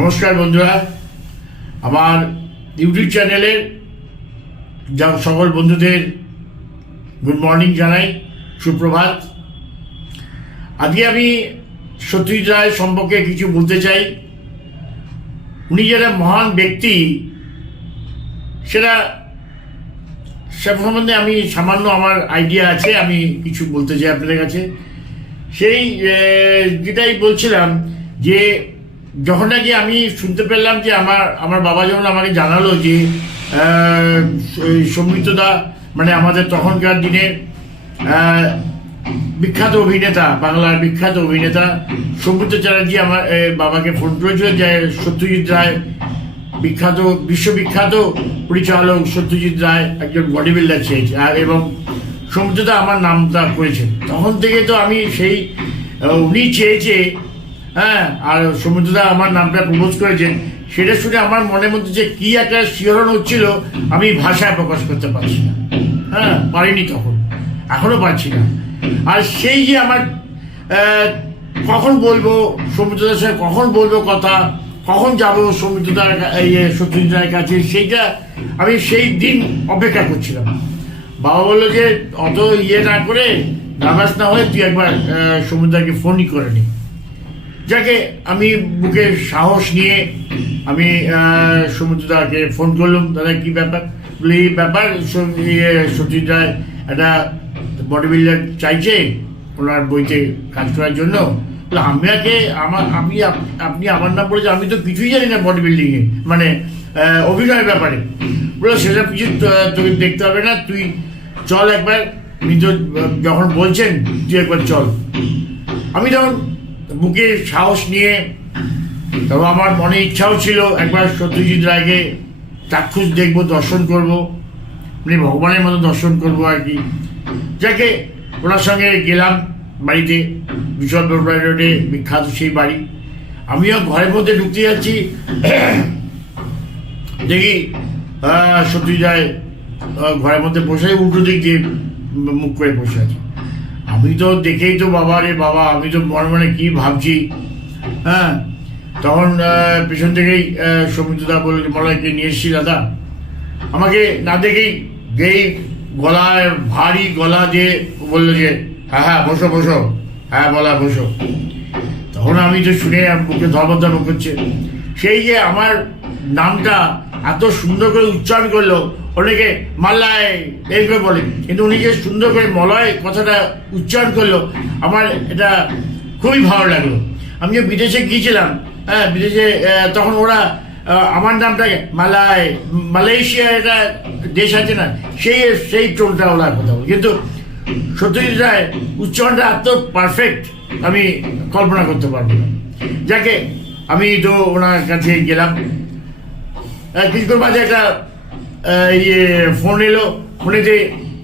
নমস্কার বন্ধুরা। আমার ইউটিউব চ্যানেলের যা সকল বন্ধুদের গুড মর্নিং জানাই, সুপ্রভাত। আজকে আমি সত্যজিৎ রায় সম্পর্কে কিছু বলতে চাই। উনি যারা মহান ব্যক্তি, সেটা সে সম্বন্ধে আমি সামান্য আমার আইডিয়া আছে, আমি কিছু বলতে চাই আপনাদের কাছে। সেই যেটাই বলছিলাম যে যখন নাকি আমি শুনতে পেলাম যে আমার আমার বাবা যখন আমাকে জানালো যে সৌমিত্রদা মানে আমাদের তখনকার দিনের বিখ্যাত অভিনেতা, বাংলার বিখ্যাত অভিনেতা সৌমিত্র চ্যাটার্জি আমার বাবাকে ফোন করেছিল যে সত্যজিৎ রায় বিখ্যাত, বিশ্ববিখ্যাত পরিচালক সত্যজিৎ রায় একজন বডি বিল্ডার চেয়েছে আর এবং সমুদ্রদা আমার নামটা করেছেন। তখন থেকে তো আমি সেই উনি চেয়েছে হ্যাঁ আর সমুদ্রদা আমার নামটা প্রপোজ করেছেন সেটা শুনে আমার মনের মধ্যে যে কি একটা শিহরণ হচ্ছিল আমি ভাষায় প্রকাশ করতে পারছি না। হ্যাঁ পারিনি তখন এখনও পারছি না। আর সেই যে আমার কখন বলব সমুদ্রদার সঙ্গে কখন বলব কথা কখন যাব সমুদ্রদার কা- এই এ, সত্যজিৎ রায়ের কাছে সেইটা আমি সেই দিন অপেক্ষা করছিলাম। বাবা বলল যে অত ইয়ে না করে নার্ভাস না হয়ে তুই একবার আহ, সমুদ্রকে ফোনই করে নি। যাকে আমি বুকে সাহস নিয়ে আমি সমুদ্রদাকে ফোন করলাম দাদা কী ব্যাপার? বলি এই ব্যাপার স- ইয়ে, রায় একটা বডি বিল্ডার চাইছে ওনার বইতে কাজ করার জন্য। বলে, আমাকে আমার আমি আপ- আপনি আমার নাম বলেছে আমি তো কিছুই জানি না বডি বিল্ডিংয়ে মানে অভিনয়ের ব্যাপারে। বলে সেসব কিছু তোকে দেখতে হবে না তুই চল একবার। তো যখন বলছেন তুই একবার চল। আমি তখন বুকে সাহস নিয়ে তবে আমার মনে ইচ্ছাও ছিল একবার সত্যজিৎ রায়কে চাক্ষুষ দেখব, দর্শন করব। মানে ভগবানের মতো দর্শন করব আর কি। যাকে ওনার সঙ্গে গেলাম বাড়িতে, বিশাল রোডবাড়ি রোডে, বিখ্যাত সেই বাড়ি। আমিও ঘরের মধ্যে ঢুকতে যাচ্ছি। দেখি সত্যজিৎ রায় ঘরের মধ্যে বসে, উল্টো দিক দিয়ে মুখ করে বসে আছে। আমি তো দেখেই তো বাবা রে বাবা, আমি তো মনে মনে কি ভাবছি হ্যাঁ? তখন পেছন থেকেই সমিতদা বলে মলয়কে নিয়ে এসছি দাদা। আমাকে না দেখেই যেই গলায় ভারী গলা যে বলল যে হ্যাঁ হ্যাঁ বসো বসো হ্যাঁ বলা, বসো। তখন আমি তো শুনে বুকে ধর্মধর্ম করছে। সেই যে আমার নামটা এত সুন্দর করে উচ্চারণ করল অনেকে মাল্লায় এই করে বলে কিন্তু উনি যে সুন্দর করে মলয় কথাটা উচ্চারণ করল, আমার এটা খুবই ভালো লাগল। আমি যে বিদেশে গিয়েছিলাম হ্যাঁ বিদেশে তখন ওরা আমার নামটাকে মালায় মালয়েশিয়া এটা দেশ আছে না, সেই সেই টোনটা ওরা কথা বলে। কিন্তু সত্যজিৎ রায় উচ্চারণটা এত পারফেক্ট আমি কল্পনা করতে পারব না। যাকে, আমি তো ওনার কাছে গেলাম। কিছুক্ষণ মাঝে একটা ইয়ে ফোন এলো ফোনেতে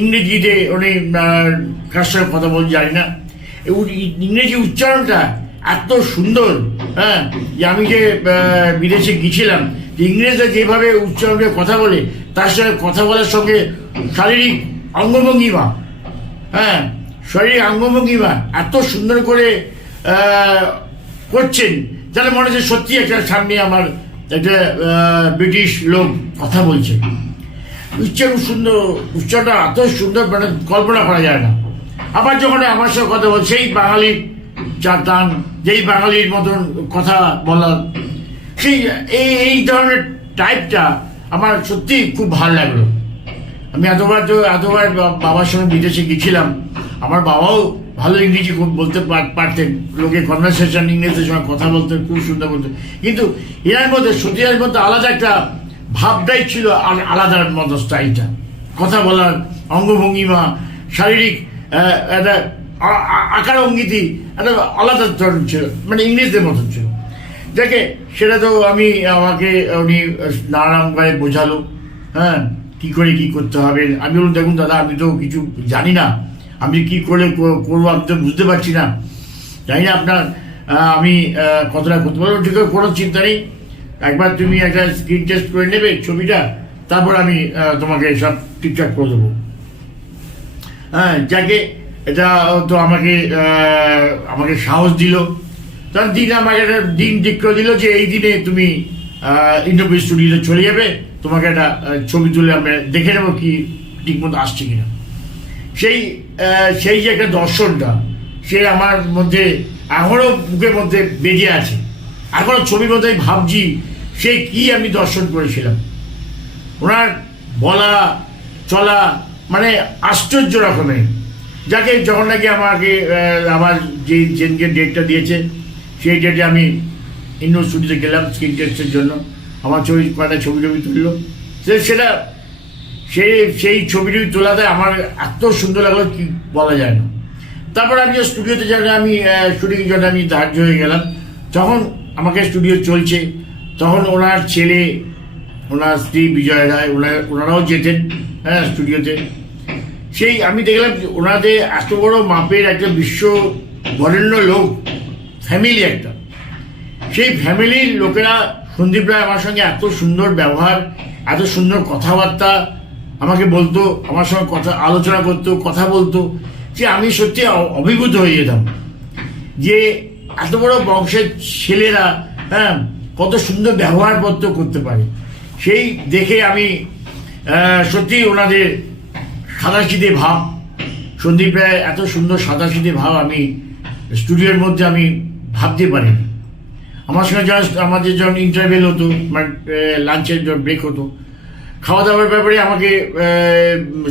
ইংরেজিতে উনি কার সঙ্গে কথা বলতে জানি না। ইংরেজি উচ্চারণটা এত সুন্দর হ্যাঁ যে আমি যে বিদেশে গিয়েছিলাম, যে ইংরেজরা যেভাবে উচ্চারণ কথা বলে, তার সঙ্গে কথা বলার সঙ্গে শারীরিক অঙ্গভঙ্গিমা হ্যাঁ শরীর অঙ্গভঙ্গিমা এত সুন্দর করে করছেন তাহলে মনে হচ্ছে সত্যি একটা সামনে আমার একটা ব্রিটিশ লোক কথা বলছে। উচ্চারণ সুন্দর, উচ্চারণটা এত সুন্দর মানে কল্পনা করা যায় না। আবার যখন আমার সঙ্গে কথা বল, সেই বাঙালির চার টান যেই বাঙালির মতন কথা বলার, সেই, এই এই ধরনের টাইপটা আমার সত্যি খুব ভালো লাগল। আমি এতবার তো, এতবার বাবার সঙ্গে বিদেশে গেছিলাম। আমার বাবাও ভালো ইংরেজি বলতে পার- পারতেন। লোকে কনভারসেশন ইংরেজির সঙ্গে কথা বলতেন, খুব সুন্দর বলতেন। কিন্তু এর মধ্যে সত্যিকার মধ্যে আলাদা একটা ভাবটাই ছিল, আর আলাদা মতো স্টাইলটা কথা বলার অঙ্গভঙ্গিমা, শারীরিক একটা আকার অঙ্গিতি, একটা আলাদা ধরনের ছিল মানে ইংরেজদের মতন ছিল। দেখে সেটা তো আমি, আমাকে উনি নানারাম নানারকমভাবে বোঝালো হ্যাঁ কী করে কী করতে হবে। আমি বলুন দেখুন দাদা, আমি তো কিছু জানি না। আমি কি করে কর- করব আমি তো বুঝতে পারছি না। জানি না আপনার আমি কতটা করতে পারব। ঠিক কোনো চিন্তা নেই। একবার তুমি একটা স্ক্রিন টেস্ট করে নেবে ছবিটা, তারপর আমি তোমাকে সব ঠিকঠাক করে দেবো। হ্যাঁ যাকে, এটা তো আমাকে আমাকে সাহস দিল। তখন দিন আমাকে একটা দিন ঠিক করে দিল যে এই দিনে তুমি ইন্ডোপি স্টুডিওতে চলে যাবে। তোমাকে একটা ছবি তুলে আমরা দেখে নেব কি ঠিকমতো আসছে কিনা। সেই সেই যে একটা দর্শনটা, সে আমার মধ্যে এখনও বুকের মধ্যে বেজে আছে। এখনও ছবির মধ্যে ভাবছি, সে কি আমি দর্শন করেছিলাম। ওনার বলা, চলা মানে আশ্চর্য রকমের। যাকে যখন নাকি আমাকে আমার যে যেদিনকে ডেটটা দিয়েছে, সেই ডেটে আমি ইন্ডোর স্টুডিওতে গেলাম স্ক্রিন টেস্টের জন্য। আমার ছবি, কয়টা ছবি টবি তুললো সেটা সেই সেই ছবিটি তোলাতে আমার এত সুন্দর লাগল কি বলা যায় না। তারপর আমি স্টুডিওতে যখন আমি শুটিং জন্য আমি ধার্য হয়ে গেলাম, তখন আমাকে স্টুডিও চলছে। তখন ওনার ছেলে, ওনার স্ত্রী বিজয় রায়, ওনার, ওনারাও যেতেন হ্যাঁ স্টুডিওতে সেই আমি দেখলাম ওনাদের এত বড় মাপের একটা বিশ্ব বরেণ্য লোক ফ্যামিলি একটা। সেই ফ্যামিলির লোকেরা, সন্দীপ রায় আমার সঙ্গে এত সুন্দর ব্যবহার, এত সুন্দর কথাবার্তা আমাকে বলতো, আমার সঙ্গে কথা, আলোচনা করতো, কথা বলতো, যে আমি সত্যি অভিভূত হয়ে যেতাম। যে এত বড় বংশের ছেলেরা হ্যাঁ কত সুন্দর ব্যবহারপত্র করতে পারে। সেই দেখে আমি সত্যি ওনাদের সাদাশিদে ভাব, সন্দীপ রায় এত সুন্দর সাদাশিদে ভাব আমি স্টুডিওর মধ্যে আমি ভাবতে পারি আমার সঙ্গে জাস্ট আমাদের যখন ইন্টারভেল হতো মানে লাঞ্চের যখন ব্রেক হতো খাওয়া দাওয়ার ব্যাপারে আমাকে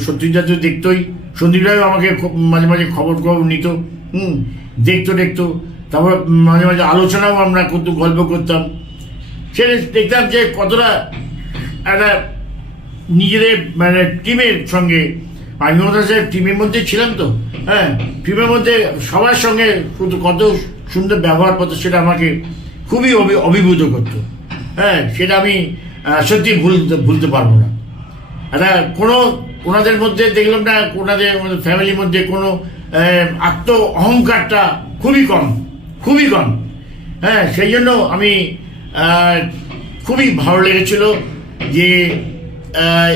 সত্যিটা তো দেখতোই। সন্দীপ রায়ও আমাকে মাঝে মাঝে খবর খবর নিত। হুম, দেখতো দেখতো। তারপর মাঝে মাঝে আলোচনাও আমরা করতো গল্প করতাম। সেটা দেখতাম যে কতটা একটা নিজেদের মানে টিমের সঙ্গে আমি সাথে টিমের মধ্যে ছিলাম তো হ্যাঁ? টিমের মধ্যে সবার সঙ্গে কত- সুন্দর ব্যবহার করতো সেটা আমাকে খুবই অভিভূত করতো হ্যাঁ? সেটা আমি সত্যি ভুলতে ভুলতে পারব না। একটা কোনো ওনাদের মধ্যে দেখলাম না ওনাদের ফ্যামিলির মধ্যে কোনো আত্ম অহংকারটা খুবই কম খুবই কম। হ্যাঁ সেই জন্য আমি খুবই ভালো লেগেছিল যে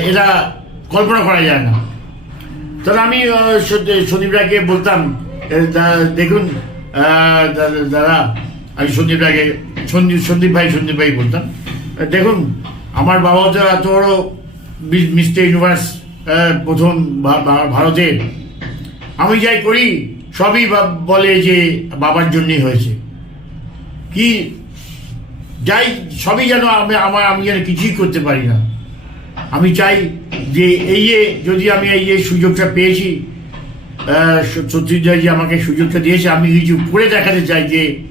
এরা কল্পনা করা যায় না। তাহলে আমি আহ, সন্দী- সন্দীপ রায়কে বলতাম দেখুন দাদা আমি সন্দীপ রায়কে সন্দীপ সন্দীপ ভাই সন্দীপ ভাই বলতাম দেখুন আমার বাবাও তো এত বড় মিস্টার ইউনিভার্স প্রথম ভারতে আমি যাই করি সবই বলে যে বাবার জন্যই হয়েছে। কি যাই সবই যেন আমি আমার আমি যেন কিছুই করতে পারি না। আমি চাই যে এই যে যদি আমি এই যে সুযোগটা পেয়েছি আহ, স- যে আমাকে সুযোগটা দিয়েছে আমি কিছু করে দেখাতে চাই যে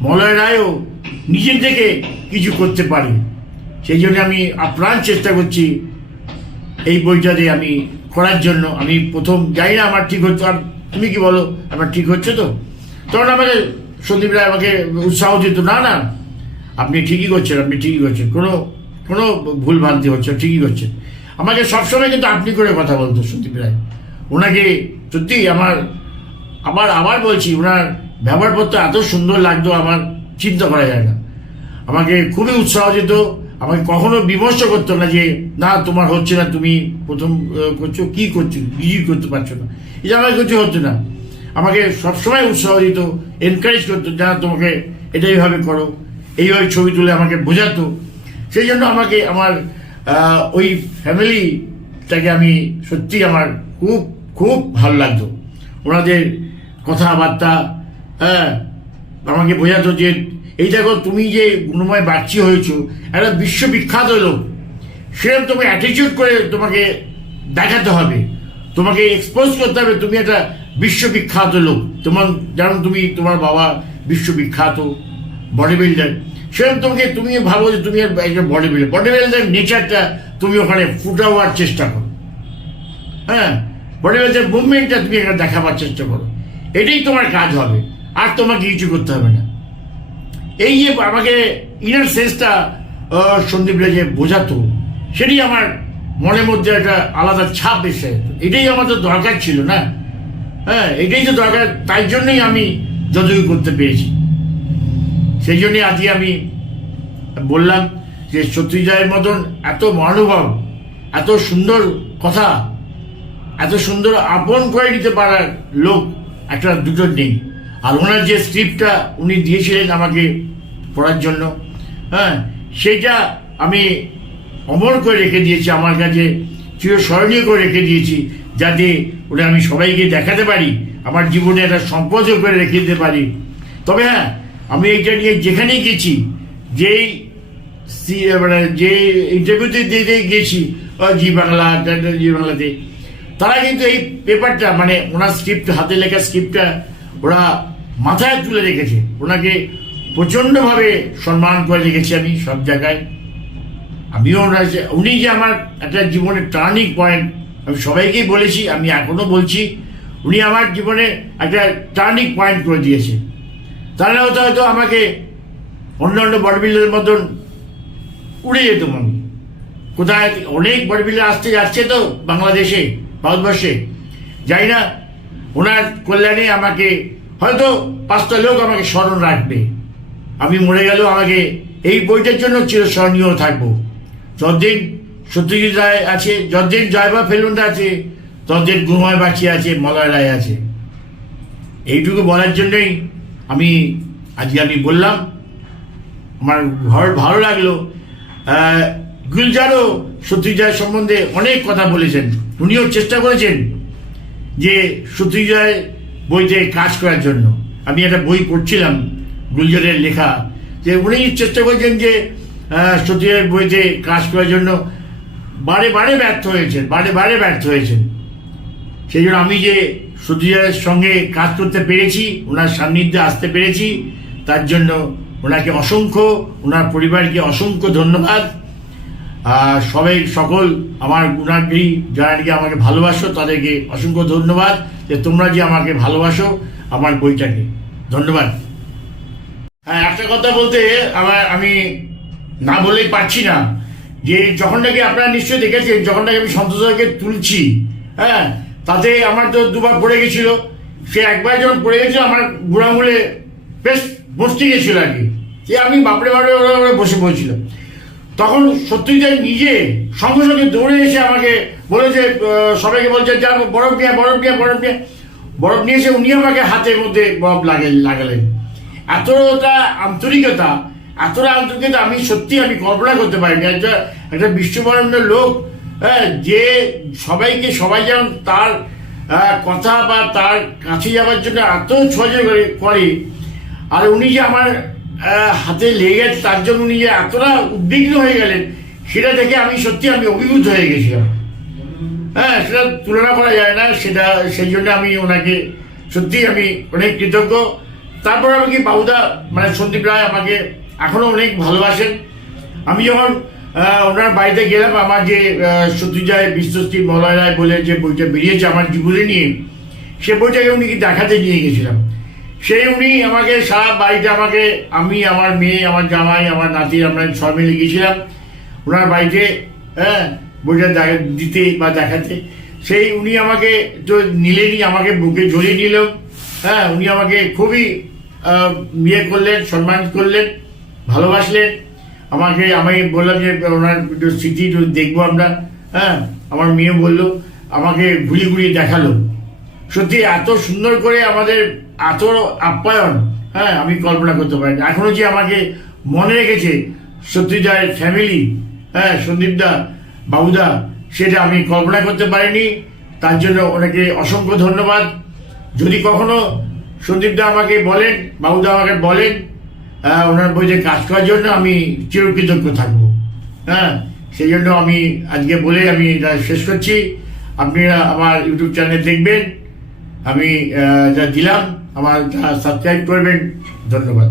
মলয় রায়ও নিজের থেকে কিছু করতে পারি। সেই জন্য আমি আপ্রাণ চেষ্টা করছি এই বইটাতে আমি করার জন্য। আমি প্রথম জানি না আমার ঠিক হচ্ছে আর তুমি কি বলো, আমার ঠিক হচ্ছে তো? তখন আমাকে সন্দীপ রায় আমাকে উৎসাহ দিত, না না, আপনি ঠিকই করছেন, আপনি ঠিকই করছেন। কোনো কোনো ভুল ভ্রান্তি হচ্ছে ঠিকই করছেন। আমাকে সবসময় কিন্তু আপনি করে কথা বলতো সন্দীপ রায়। ওনাকে সত্যি আমার আবার আবার বলছি, ওনার ব্যবহারপত্র এত সুন্দর লাগতো আমার চিন্তা করা যায় না। আমাকে খুবই উৎসাহ দিত আমাকে কখনো বিমর্ষ করতো না যে, না, তোমার হচ্ছে না, তুমি প্রথম করছ, কি করছ কিছুই করতে পারছ না? এই যে আমার কিছু হচ্ছে না। আমাকে সবসময় উৎসাহ দিত এনকারেজ করতো, না, তোমাকে এটা এইভাবে করো, এইভাবে ছবি তুলে আমাকে বোঝাতো। সেই জন্য আমাকে, আমার ওই ফ্যামিলিটাকে আমি সত্যি আমার খুব খুব ভালো লাগতো। ওনাদের কথাবার্তা হ্যাঁ আমাকে বোঝাতো যে, এই দেখো, তুমি যে গুণময় বাচ্চি হয়েছো, একটা বিশ্ববিখ্যাত লোক। সেরকম তোমাকে অ্যাটিটিউড করে তোমাকে দেখাতে হবে। তোমাকে এক্সপোজ করতে হবে, তুমি একটা বিশ্ববিখ্যাত লোক। তোমার, যেমন তুমি, তোমার বাবা বিশ্ববিখ্যাত বডি বিল্ডার সেরকম তোমাকে, তুমি ভাবো যে তুমি একজন বডি বিল্ডার বডি বিল্ডার নেচারটা তুমি ওখানে ফুটাবার চেষ্টা করো। হ্যাঁ? বডি বিল্ডার মুভমেন্টটা তুমি এখানে দেখাবার চেষ্টা করো। এটাই তোমার কাজ হবে। আর তোমাকে কিছু করতে হবে না। এই যে আমাকে ইনার সেন্সটা সন্দীপ রায় যে বোঝাতো, সেটি আমার মনের মধ্যে একটা আলাদা ছাপ এসে এটাই আমার তো দরকার ছিল না? হ্যাঁ এটাই তো দরকার। তাই জন্যই আমি যতটুকু করতে পেরেছি। সেই জন্যই আজকে আমি বললাম যে সত্যিজয়ের মতন এত মহানুভব, এত সুন্দর কথা, এত সুন্দর আপন করে নিতে পারার লোক একটা দুটো নেই। আর ওনার যে স্ক্রিপ্টটা উনি দিয়েছিলেন আমাকে পড়ার জন্য হ্যাঁ সেইটা আমি অমর করে রেখে দিয়েছি, আমার কাছে চিরস্মরণীয় করে রেখে দিয়েছি, যাতে ওটা আমি সবাইকে দেখাতে পারি, আমার জীবনে একটা সম্পদ করে রেখে দিতে পারি। তবে হ্যাঁ আমি এইটা নিয়ে যেখানেই গেছি, যেই মানে যে ইন্টারভিউতে দিতে গেছি জি বাংলা, জি বাংলাতে, তারা কিন্তু এই পেপারটা মানে ওনার স্ক্রিপ্ট, হাতে লেখা স্ক্রিপ্টটা, ওরা মাথায় তুলে রেখেছে। ওনাকে প্রচণ্ডভাবে সম্মান করে রেখেছি আমি সব জায়গায়। আমিও ওনার উনি যে আমার একটা জীবনের টার্নিং পয়েন্ট, আমি সবাইকেই বলেছি, আমি এখনও বলছি, উনি আমার জীবনে একটা টার্নিং পয়েন্ট করে দিয়েছে। তাহলে হয়তো হয়তো আমাকে অন্য অন্য বডি বিল্ডারের মতন উড়ে যেতাম আমি কোথায় অনেক বডি বিল্ডার আসতে যাচ্ছে তো বাংলাদেশে, ভারতবর্ষে। যাই না, ওনার কল্যাণে আমাকে হয়তো পাঁচটা লোক আমাকে স্মরণ রাখবে। আমি মরে গেলেও আমাকে এই বইটার জন্য চিরস্মরণীয় থাকব। যতদিন সত্যজিৎ রায় আছে, যতদিন জয়বা ফেলুনটা আছে, ততদিন গুময় বাকি আছে, মলয় রায় আছে। এইটুকু বলার জন্যই আমি আজকে আমি বললাম, আমার ঘর ভালো লাগল। গুলজারও সত্যিজয় সম্বন্ধে অনেক কথা বলেছেন। উনিও চেষ্টা করেছেন যে সত্যিজয় বইতে কাজ করার জন্য। আমি একটা বই পড়ছিলাম, গুলজারের লেখা। যে উনি চেষ্টা করেছেন যে সত্যিজয়ের বইতে কাজ করার জন্য বারে বারে ব্যর্থ হয়েছেন, বারে বারে ব্যর্থ হয়েছেন। সেই জন্য আমি যে সত্যিজয়ের সঙ্গে কাজ করতে পেরেছি, ওনার সান্নিধ্যে আসতে পেরেছি, তার জন্য ওনাকে অসংখ্য, ওনার পরিবারকে অসংখ্য ধন্যবাদ। আর সবাই, সকল আমার গুণাগ্রী যারা নাকি আমাকে ভালোবাসো, তাদেরকে অসংখ্য ধন্যবাদ। যে তোমরা যে আমাকে ভালোবাসো, আমার বইটাকে ধন্যবাদ। হ্যাঁ একটা কথা বলতে আমার, আমি না বলেই পারছি না যে যখন নাকি আপনারা নিশ্চয়ই দেখেছেন যখন নাকি আমি সন্তোষকে তুলছি হ্যাঁ তাতে আমার তো দুবার পড়ে গেছিল। সে একবার যখন পড়ে গেছিল, আমার বুড়ামুলে বেশ বসতে গেছিল আর কি। যে আমি বাপরে বাপরে ওরে বসে পড়েছিলাম তখন সত্যিটাই নিজে সঙ্গে সঙ্গে দৌড়ে এসে আমাকে বলেছে সবাইকে বলছে যা বরফ নিয়ে বরফ নিয়ে বরফ নিয়ে বরফ নিয়ে এসে উনি আমাকে হাতের মধ্যে বরফ লাগে লাগালেন। এতটা আন্তরিকতা এতটা আন্তরিকতা আমি সত্যি আমি কল্পনা করতে পারিনি। একটা একটা বিশ্ববরণ্য লোক হ্যাঁ যে সবাইকে, সবাই যেমন তার কথা বা তার কাছে যাওয়ার জন্য এত সহযোগ করে- করে। আর উনি যে আমার হাতে লেগে তার জন্য উনি যে এতটা উদ্বিগ্ন হয়ে গেলেন, সেটা দেখে আমি সত্যি আমি অভিভূত হয়ে গেছিলাম। হ্যাঁ সেটা তুলনা করা যায় না, সেটা সেই জন্য আমি ওনাকে সত্যি আমি অনেক কৃতজ্ঞ। তারপর আমি কি বাবুদা মানে সন্দীপ রায় আমাকে এখনও অনেক ভালোবাসেন। আমি যখন ওনার বাড়িতে গেলাম, আমার যে সত্যিজয় বিশ্বশ্রী মলয় রায় বলে যে বইটা বেরিয়েছে আমার জীবনে নিয়ে, সে বইটাকে উনি কি দেখাতে নিয়ে গেছিলাম। সেই উনি আমাকে সারা বাড়িতে আমাকে, আমি, আমার মেয়ে, আমার জামাই, আমার নাতি, আমরা সব মিলে গেছিলাম ওনার বাড়িতে হ্যাঁ বইটা দিতে বা দেখাতে। সেই উনি আমাকে তো নিলেনি আমাকে বুকে জড়িয়ে নিল। হ্যাঁ উনি আমাকে খুবই ইয়ে করলেন, সম্মান করলেন, ভালোবাসলেন। আমাকে, আমি বললাম যে, ওনার স্মৃতি দেখব আমরা। হ্যাঁ আমার মেয়ে বলল, আমাকে ঘুরিয়ে ঘুরিয়ে দেখাল। সত্যি এত সুন্দর করে আমাদের, এত আপ্যায়ন হ্যাঁ আমি কল্পনা করতে পারি না। এখনও যে আমাকে মনে রেখেছে সত্যিদার ফ্যামিলি হ্যাঁ সন্দীপদা বাবুদা, সেটা আমি কল্পনা করতে পারিনি। তার জন্য ওনাকে অসংখ্য ধন্যবাদ। যদি কখনো সন্দীপদা আমাকে বলেন, বাবুদা আমাকে বলেন ওনার বইতে কাজ করার জন্য আমি চিরকৃতজ্ঞ থাকব। হ্যাঁ সেই জন্য আমি আজকে বলে আমি এটা শেষ করছি। আপনারা আমার ইউটিউব চ্যানেল দেখবেন। আমি যা দিলাম, আমার সাবস্ক্রাইব করবেন, ধন্যবাদ।